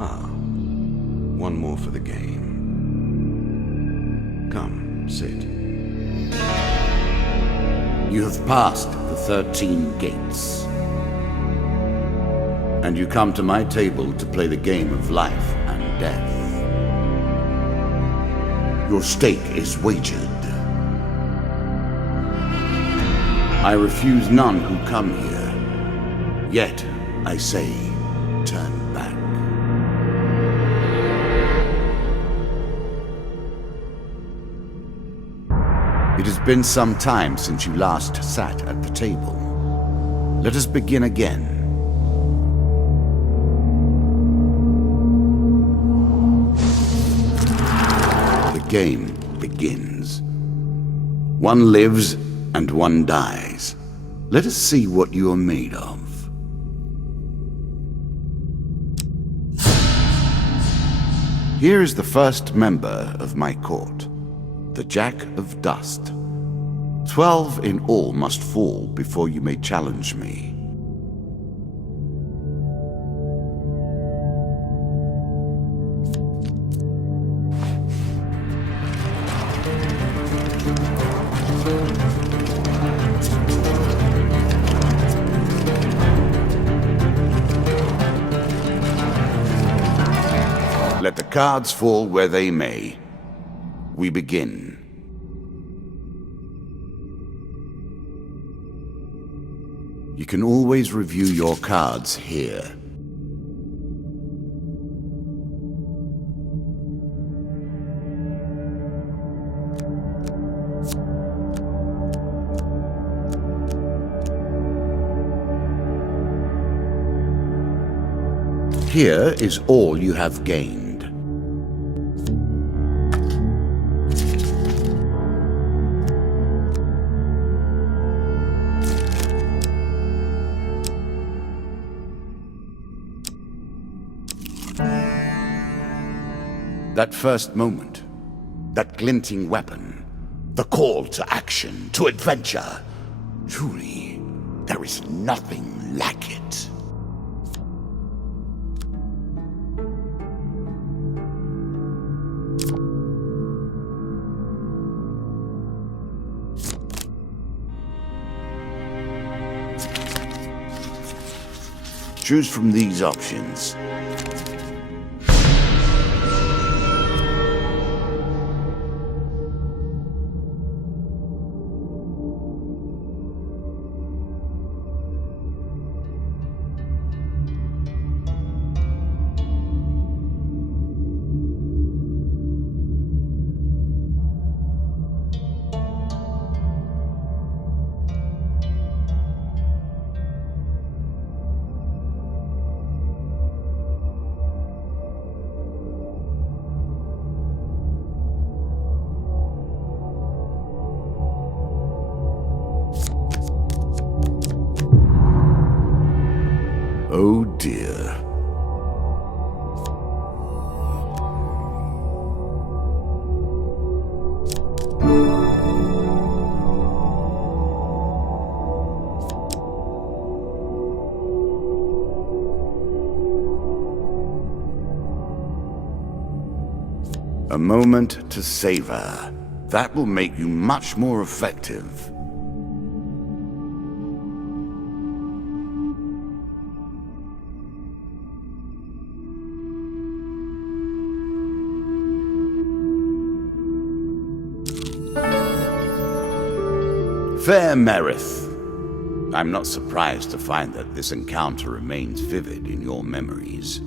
One more for the game. Come, sit. You have passed the 13 gates. And you come to my table to play the game of life and death. Your stake is wagered. I refuse none who come here. Yet, I say, turn back. It has been some time since you last sat at the table. Let us begin again. The game begins. One lives and one dies. Let us see what you are made of. Here is the first member of my court, the Jack of Dust. 12 in all must fall before you may challenge me. Let the cards fall where they may. We begin. You can always review your cards here. Here is all you have gained. That first moment, that glinting weapon, the call to action, to adventure. Truly, there is nothing like it. Choose from these options. Oh dear. A moment to savor. That will make you much more effective. Fair Merith, I'm not surprised to find that this encounter remains vivid in your memories.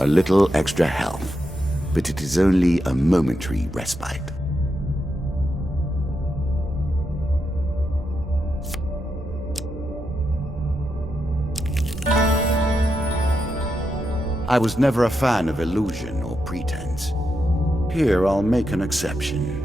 A little extra health. but it is only a momentary respite. I was never a fan of illusion or pretense. Here, I'll make an exception.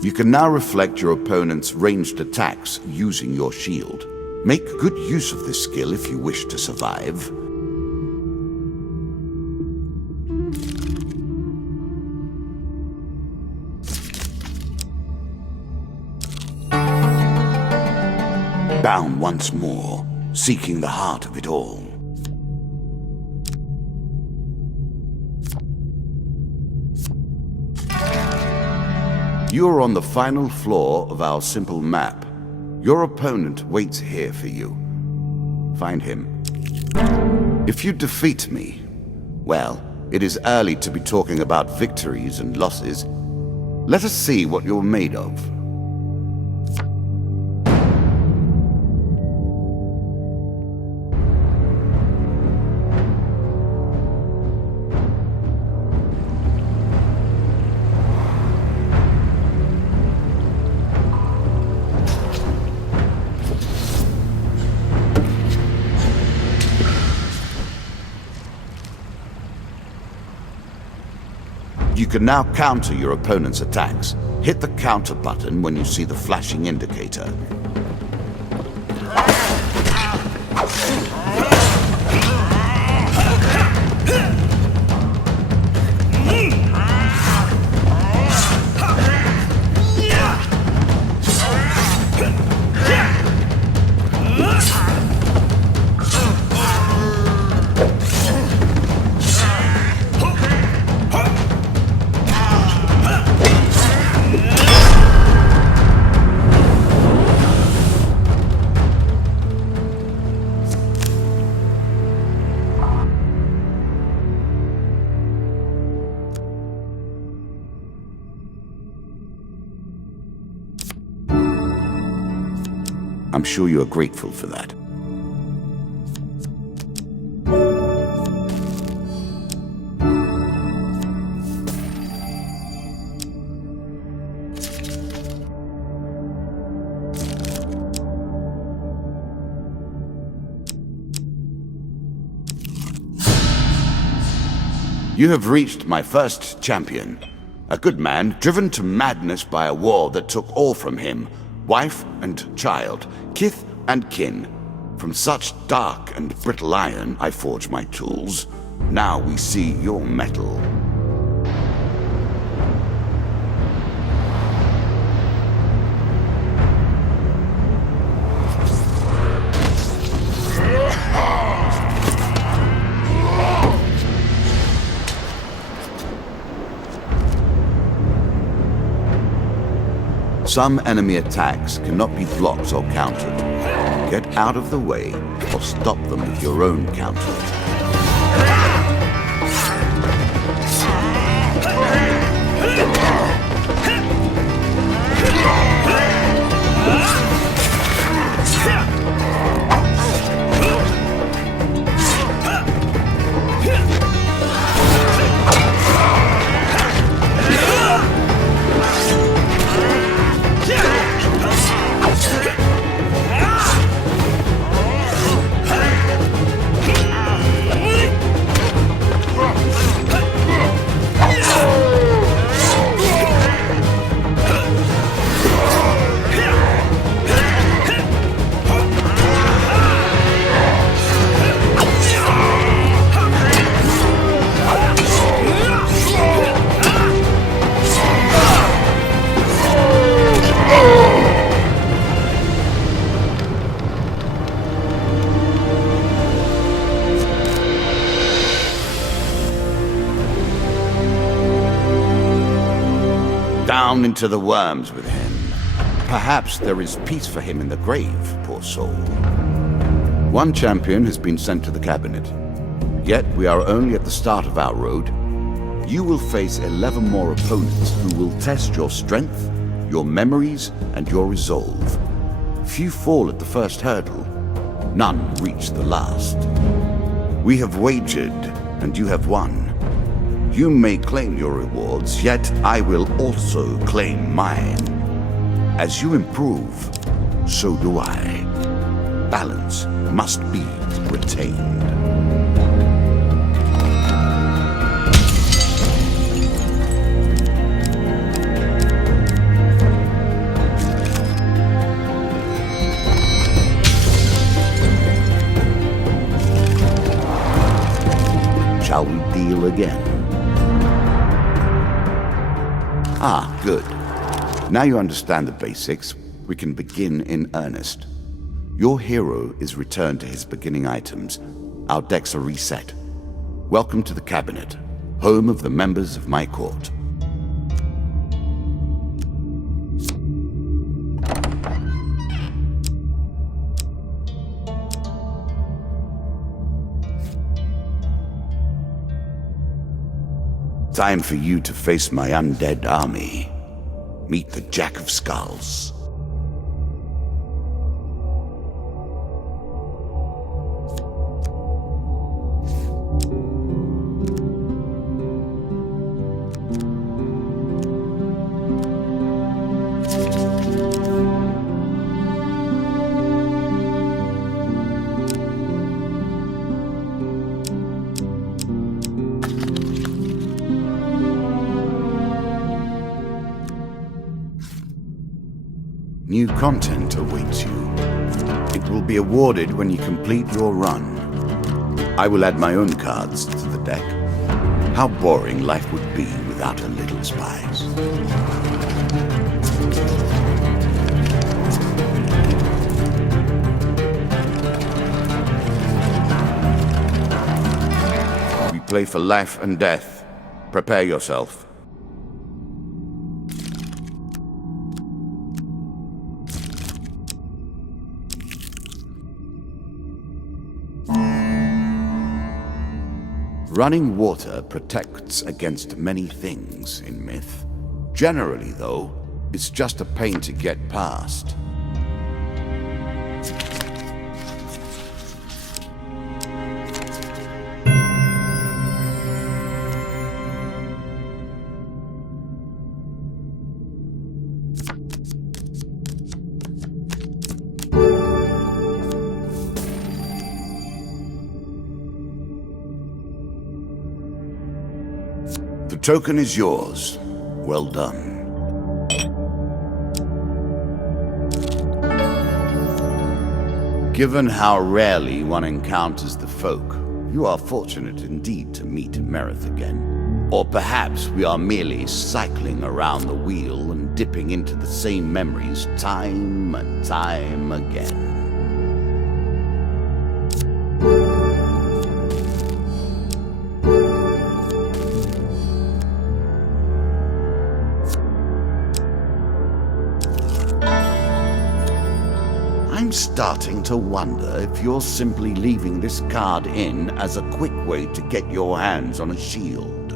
You can now reflect your opponent's ranged attacks using your shield. Make good use of this skill if you wish to survive. Bound once more, seeking the heart of it all. You are on the final floor of our simple map. Your opponent waits here for you. Find him. If you defeat me, well, it is early to be talking about victories and losses. Let us see what you're made of. You can now counter your opponent's attacks. Hit the counter button when you see the flashing indicator. I'm sure you are grateful for that. You have reached my first champion. A good man driven to madness by a war that took all from him. Wife and child, kith and kin. From such dark and brittle iron I forge my tools. Now we see your metal. Some enemy attacks cannot be blocked or countered. Get out of the way or stop them with your own counterattack. Down into the worms with him. Perhaps there is peace for him in the grave, poor soul. One champion has been sent to the cabinet. Yet we are only at the start of our road. You will face 11 more opponents who will test your strength, your memories, and your resolve. Few fall at the first hurdle. None reach the last. We have wagered, and you have won. You may claim your rewards, yet I will also claim mine. As you improve, so do I. Balance must be retained. Shall we deal again? Ah, good. Now you understand the basics, we can begin in earnest. Your hero is returned to his beginning items. Our decks are reset. Welcome to the cabinet, home of the members of my court. Time for you to face my undead army. Meet the Jack of Skulls. New content awaits you. It will be awarded when you complete your run. I will add my own cards to the deck. How boring life would be without a little spice. We play for life and death. Prepare yourself. Running water protects against many things in myth. Generally, though, it's just a pain to get past. The token is yours. Well done. Given how rarely one encounters the folk, you are fortunate indeed to meet Merith again. Or perhaps we are merely cycling around the wheel and dipping into the same memories time and time again. I'm starting to wonder if you're simply leaving this card in as a quick way to get your hands on a shield.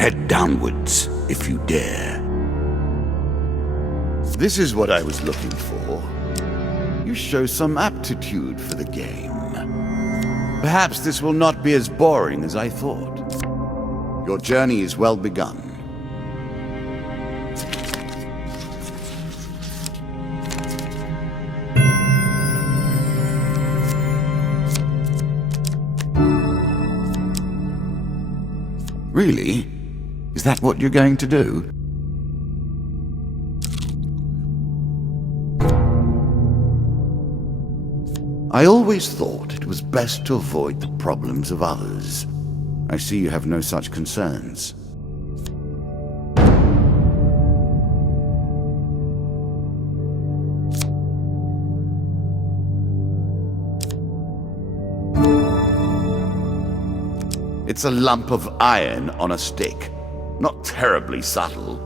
Head downwards, if you dare. This is what I was looking for. You show some aptitude for the game. Perhaps this will not be as boring as I thought. Your journey is well begun. Really? Is that what you're going to do? I always thought it was best to avoid the problems of others. I see you have no such concerns. It's a lump of iron on a stick. Not terribly subtle.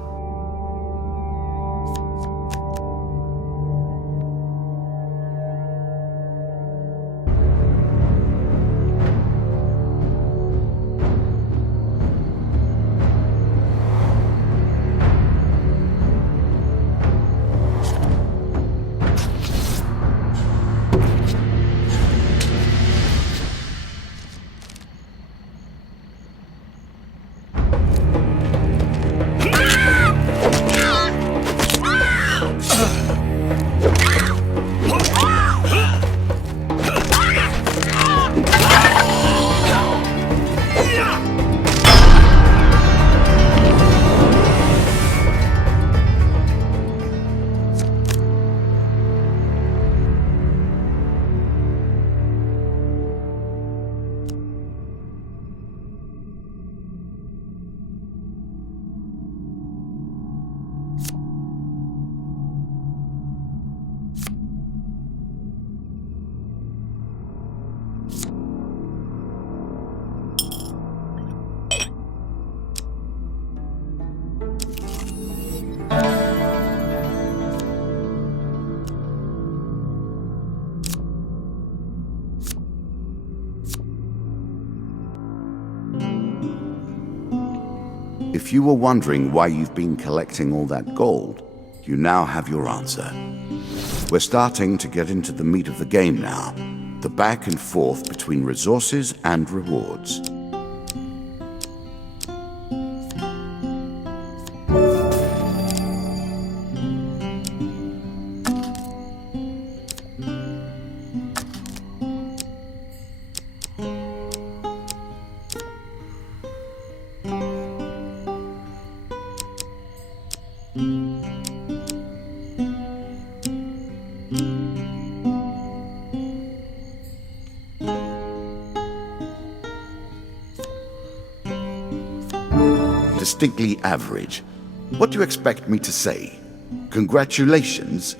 If you were wondering why you've been collecting all that gold, you now have your answer. We're starting to get into the meat of the game now, the back and forth between resources and rewards. Distinctly average. What do you expect me to say? Congratulations?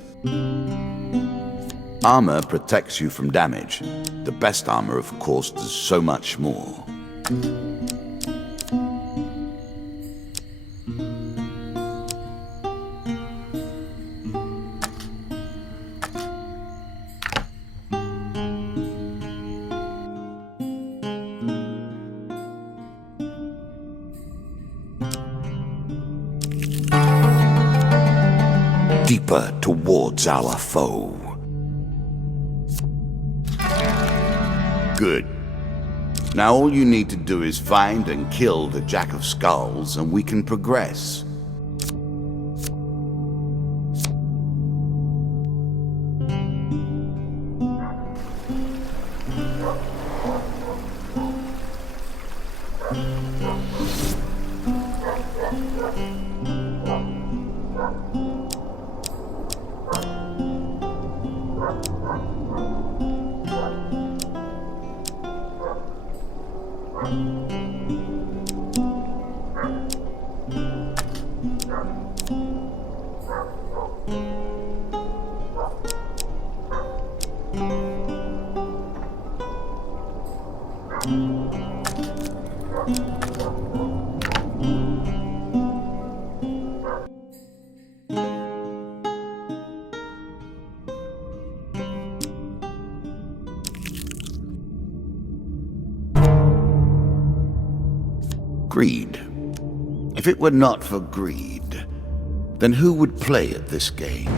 Armor protects you from damage. The best armor, of course, does so much more. Deeper towards our foe. Good. Now all you need to do is find and kill the Jack of Skulls, and we can progress. Greed. If it were not for greed, then who would play at this game?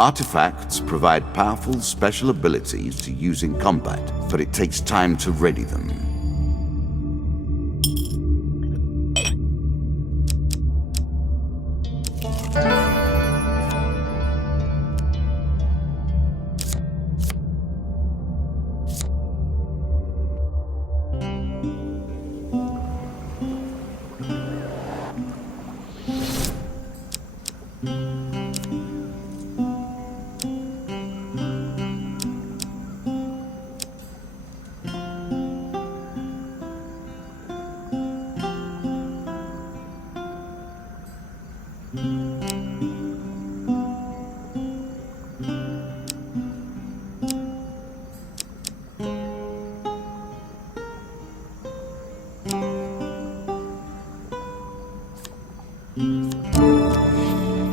Artifacts provide powerful special abilities to use in combat, but it takes time to ready them.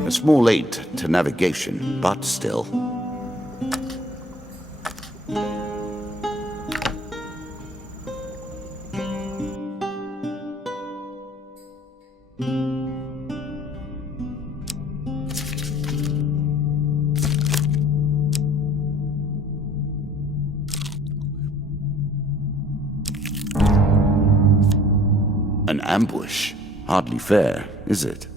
A small aid to navigation, but still. An ambush? Hardly fair, is it?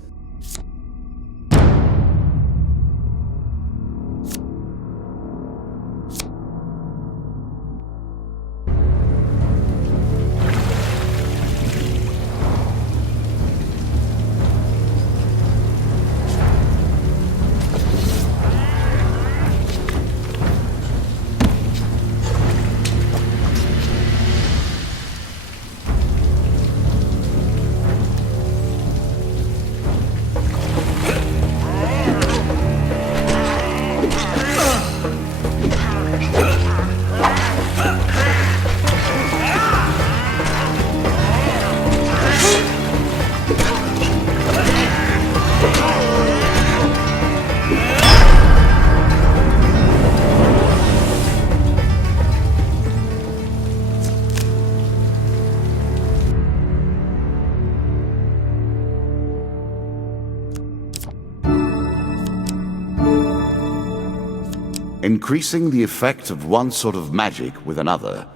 Increasing the effect of one sort of magic with another,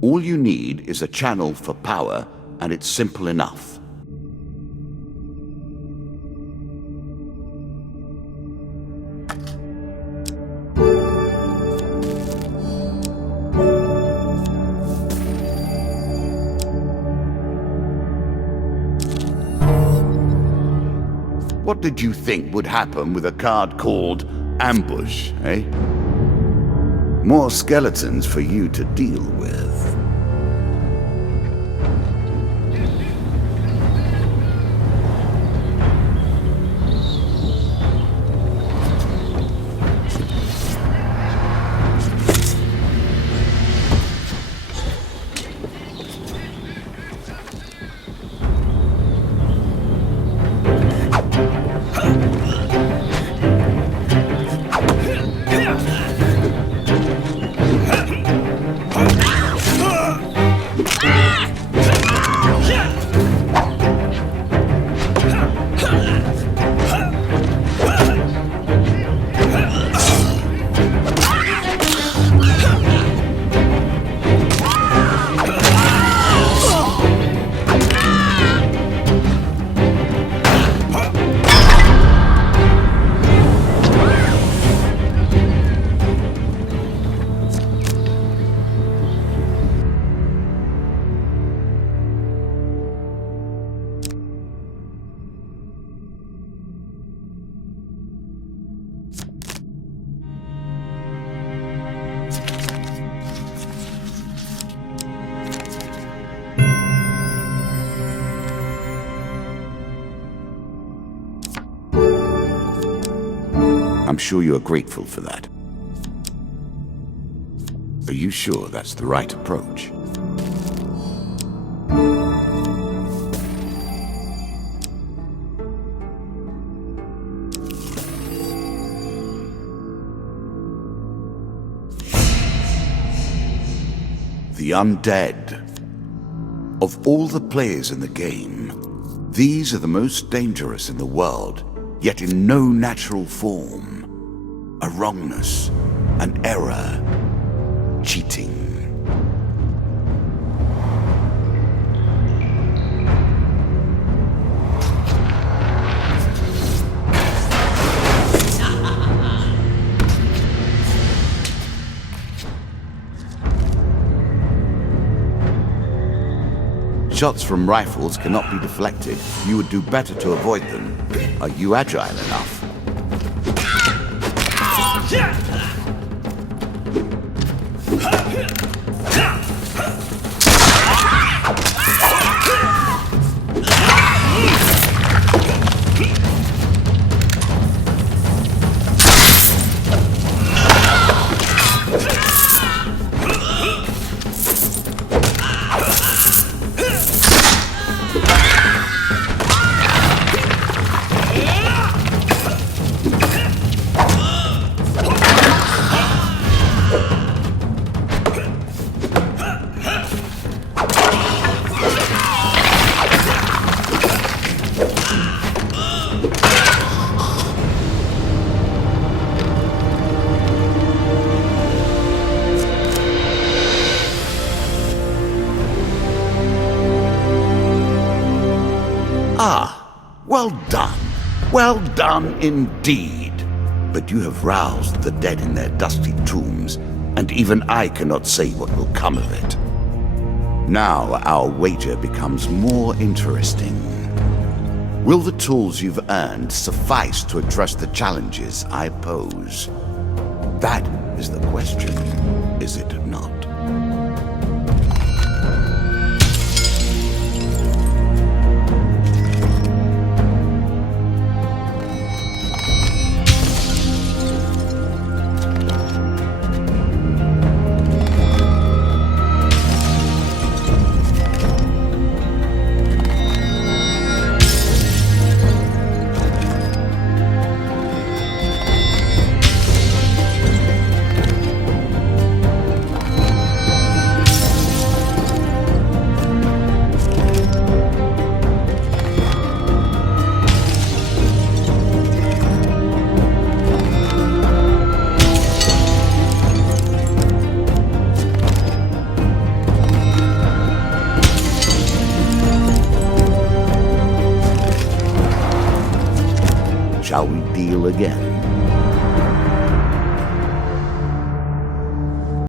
all you need is a channel for power, and it's simple enough. What did you think would happen with a card called Ambush, eh? More skeletons for you to deal with. I'm sure you are grateful for that. Are you sure that's the right approach? The undead. Of all the players in the game, these are the most dangerous in the world, yet in no natural form. a wrongness, an error, cheating. Shots from rifles cannot be deflected. You would do better to avoid them. Are you agile enough? Well done. Well done indeed. But you have roused the dead in their dusty tombs, and even I cannot say what will come of it. Now our wager becomes more interesting. Will the tools you've earned suffice to address the challenges I pose? That is the question, is it not? Shall we deal again?